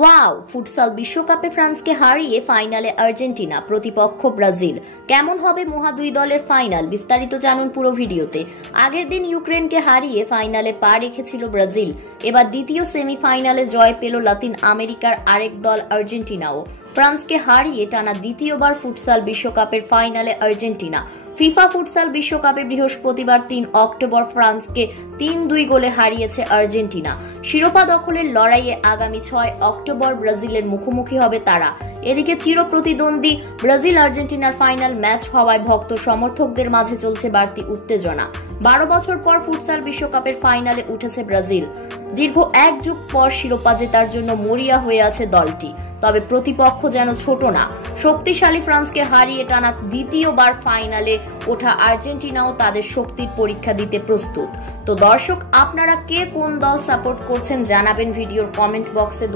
Wow, futsal বিশ্বকাপে ফ্রান্সকে হারিয়ে ফাইনালে আর্জেন্টিনা, প্রতিপক্ষ ব্রাজিল। কেমন হবে মহা দুই দলের ফাইনাল? বিস্তারিত জানুন পুরো ভিডিওতে। আগের দিন ইউক্রেনকে হারিয়ে ফাইনালে পা রেখেছিল ব্রাজিল। এবার দ্বিতীয় সেমিফাইনালে জয় পেল লাতিন আমেরিকার আরেক দল আর্জেন্টিনাও। ফ্রান্সকে হারিয়ে টানা দ্বিতীয়বার ফুটসাল বিশ্বকাপের ফাইনালে আর্জেন্টিনা। ফিফা ফুটসাল বিশ্বকাপে বৃহস্পতিবার 3 অক্টোবর ফ্রান্সকে 3-2 গোলে হারিয়েছে আর্জেন্টিনা। শিরোপা দখলের লড়াইয়ে আগামী 6 অক্টোবর ব্রাজিলের মুখোমুখি হবে তারা। এদিকে চিরপ্রতিদ্বন্দ্বী ব্রাজিল আর্জেন্টিনার ফাইনাল ম্যাচ হওয়ায় ভক্ত সমর্থকদের মাঝে চলছে বাড়তি উত্তেজনা। 12 বছর পর ফুটসাল বিশ্বকাপের ফাইনালে উঠেছে ব্রাজিল। দীর্ঘ এক যুগ পর শিরোপা জেতার জন্য মরিয়া হয়ে আছে দলটি। তবে প্রতিপক্ষ যেন ছোট না। শক্তিশালী ফ্রান্সকে হারিয়ে টানা দ্বিতীয়বার ফাইনালে ওঠা আর্জেন্টিনাও তাদের শক্তির পরীক্ষা দিতে প্রস্তুত। তো দর্শক, আপনারা কে কোন দল সাপোর্ট করছেন জানাবেন ভিডিওর কমেন্ট বক্সে।